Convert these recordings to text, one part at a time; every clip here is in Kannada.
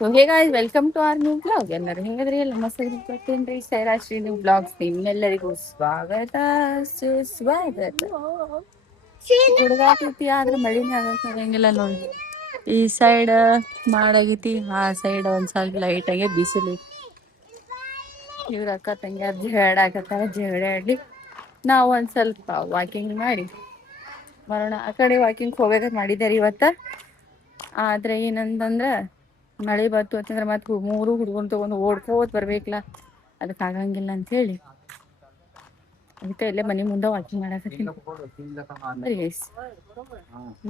So hey guys, welcome to our new blog. ಎಲ್ಲರೂ ಹೆಂಗದ್ರಿ? ಎಲ್ಲ ಮಸ್ತ್ ಬರ್ತೀನ್ರಿ. ಸೈರಾಶ್ರೀ ನ್ಯೂ ಬ್ಲಾಗ್ಸ್ ನಿಮ್ಮೆಲ್ಲರಿಗೂ ಸ್ವಾಗತ ಸುಸ್ವಾಗತ. ಹುಡುಗಾಟೈತಿ ಆದ್ರೆ ಮಳಿನೇ ಆಗಕ್ಕೆ ಹೆಂಗಿಲ್ಲ ನೋಡಿ. ಈ ಸೈಡ್ ಮಾಡಾಗೈತಿ, ಆ ಸೈಡ್ ಒಂದ್ ಸ್ವಲ್ಪ ಲೈಟ್ ಆಗಿ ಬಿಸಿಲು. ಇವ್ರ ಅಕ್ಕ ತಂಗಿ ಜಗಳ ಆಕತ್ತಾರ. ಜಗಳ ಆಡ್ಲಿ ನಾವು ಒಂದ್ ಸ್ವಲ್ಪ ವಾಕಿಂಗ್ ಮಾಡಿ ಬರೋಣ. ಆ ಕಡೆ ವಾಕಿಂಗ್ ಹೋಗ್ಬೇಕಂತ ಮಾಡಿದಾರೆ ಇವತ್ತ. ಆದ್ರೆ ಏನಂತಂದ್ರ ಮಳೆ ಬತ್ತು ಅಂತಂದ್ರೆ ಮತ್ ಮೂರು ಹುಡ್ಕೊಂಡ್ ತಗೊಂಡು ಓಡ್ಕೋತ್ ಬರ್ಬೇಕಲ್ಲ, ಅದಕ್ ಆಗಂಗಿಲ್ಲ ಅಂತ ಹೇಳಿ ಅದಕ್ಕೆ ಇಲ್ಲೇ ಮನಿ ಮುಂದ ವಾಕಿಂಗ್ ಮಾಡಕತ್ತೀನಿ.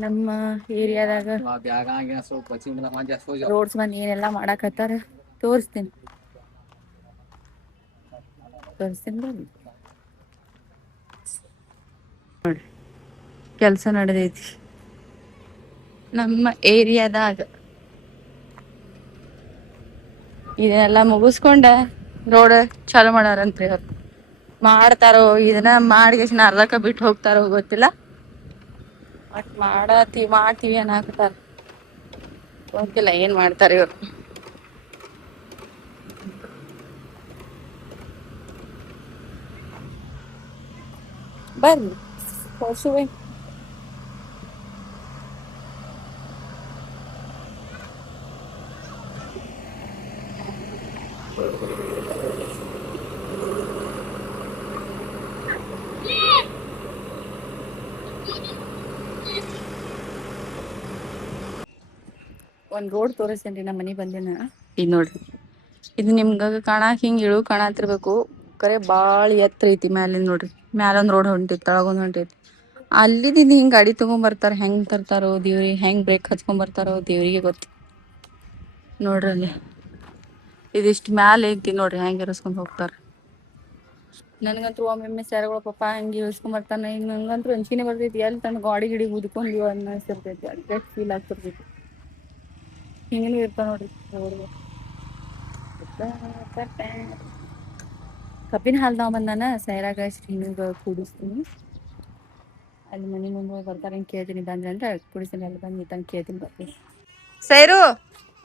ನಮ್ಮ ಏರಿಯಾದಾಗ ರೋಡ್ಸ್ ಬಂದ್ ಏನೆಲ್ಲಾ ಮಾಡಾಕತ್ತಾರ ತೋರಿಸ್ತೀನಿ ಬರ್ರಿ. ನೋಡಿ, ಕೆಲ್ಸ ನಡೆದೈತಿ ನಮ್ಮ ಏರಿಯಾದಾಗ. ಇದನ್ನೆಲ್ಲಾ ಮುಗಿಸ್ಕೊಂಡ ರೋಡ್ ಚಾಲು ಮಾಡಾರಂತ್ರಿ ಅವ್ರು. ಮಾಡ್ತಾರೋ ಇದನ್ನ ಮಾಡಿಗೆಸಿನ ಅರ್ಧಕ್ಕ ಬಿಟ್ಟು ಹೋಗ್ತಾರೋ ಗೊತ್ತಿಲ್ಲ. ಬಟ್ ಮಾಡ್ತೀವಿ ಅನ್ನಕತ್ತಾರ. ಗೊತ್ತಿಲ್ಲ ಏನ್ ಮಾಡ್ತಾರೆ ಇವ್ರು. ಬರ್ರಿ ತೋರ್ಸುವೆ. ಒಂದ್ ರೋಡ್ ತೋರಿಸ್ತೇನ್ರಿ. ನಮ್ಮ ಮನಿ ಬಂದೇನ ಇದ್ ನೋಡ್ರಿ. ಇದು ನಿಮ್ಗ ಕಾಣಾಕ್ ಹಿಂಗ್ ಇಳು ಕಾಣತಿರ್ಬೇಕು, ಕರೆ ಬಾಳ ಎತ್ತರ ಐತಿ. ಮ್ಯಾಲಿಂದ ನೋಡ್ರಿ, ಮ್ಯಾಲೊಂದ್ ರೋಡ್ ಹೊಂಟೈತಿ, ತಳಗೊಂದ್ ಹೊಂಟೈತಿ. ಅಲ್ಲಿದಿಂದ ಹಿಂಗ್ ಗಾಡಿ ತಗೊಂಡ್ ಬರ್ತಾರ. ಹೆಂಗ್ ತರ್ತಾರೋ ದೇವ್ರಿ, ಹೆಂಗ್ ಬ್ರೇಕ್ ಹಚ್ಕೊಂಡ್ ಬರ್ತಾರೋ ದೇವ್ರಿಗೆ ಗೊತ್ತು. ನೋಡ್ರಿ ಅಲ್ಲಿ ಇದಿಷ್ಟ್ ಮ್ಯಾಲ ಐತಿ ನೋಡ್ರಿ, ಹೆಂಗ್ ಇರಸ್ಕೊಂಡ್ ಹೋಗ್ತಾರ. ನನ್ಗಂತೂ ಒಮ್ಮೊಮ್ಮೆ ಸರ್ಗಳ ಪಾಪ ಹಂಗ ಇಳ್ಸ್ಕೊಂಡ್ ಬರ್ತಾನ. ನಂಗಂತೂ ಅಂಜಿಕೆನೆ ಬರ್ತೈತಿ. ಎಲ್ಲಿ ತನ್ನ ಗಾಡಿ ಗಿಡಿ ಉದ್ಕೊಂಡಿವ ಅನ್ನಿಸ್ತಿರ್ತೈತಿ. ಅಡ್ಗೆಟ್ ಫೀಲ್ ಆಗ್ತಿರ್ತೈತಿ. ಹಿಂಗನೂ ಇರ್ತಾವ ನೋಡ್ರಿ ರೋಡ್. ಕಬ್ಬಿನ ಹಾಲ್ ತಗೊಂಡ್ ಬಂದಾನ. ಸೈರಾಗ ಶ್ರೀನಿಗ ಕುಡಿಸ್ತೀನಿ. ಅಲ್ಲಿ ಮನಿ ಮುಂದೆ ಹೋಗಿ ಬರ್ತಾರ ಅಂತ ಕೇಳ್ತೀನಿ. ಬಂದ್ರ ಅಂದ್ರೆ ಕುಡಿಸ್ತೀನಿ. ಅಲ್ಲಿ ಬಂದು ನಿಂತಂಗ ಕೇಳ್ತೀನಿ, ಬರ್ತೀನಿ. ಸೈರು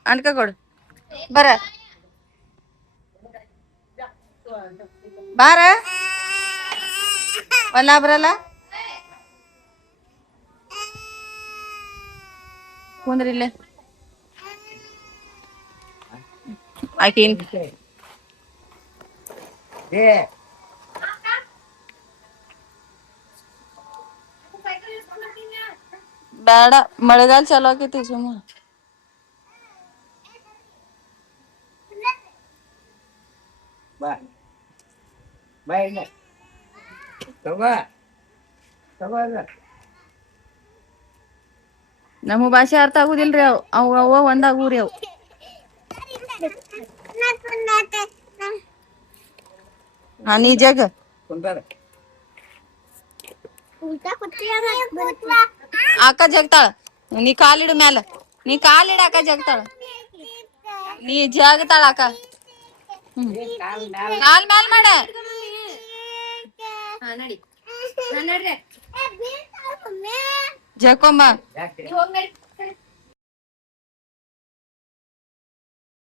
ಅನ್ಕ ಕೊಡು ಬರ, ಬಾರ. ಒಲ್ಲ ಬರಲ್ಲ ಕುಂದ್ರಿಲ್ಲೇ. ಆಕೀನ್ ಬೇಡ, ಮಳೆಗಾಲ ಚಾಲು ಆಕೈತಿ ಸುಮ್ಮ. ನಮ್ಮ ಭಾಷೆ ಅರ್ಥ ಆಗುದಿಲ್ರಿ. ಅವ್ ಒಂದಾಗೂರಿ ಅವು. ನೀ ಜಗ ಅಕ್ಕ ಜಗ್ತಾಳ. ನೀ ಕಾಲಿಡು ಮ್ಯಾಲ, ನೀ ಕಾಲಿಡ ಅಕ್ಕ ಜಗ್ತಾಳ. ನೀ ಜಗತಾಳ ಅಕ್ಕ. ಕಾಲ್ ಮ್ಯಾಲ್ ಮಾಡ. ಜಕೊಂಬ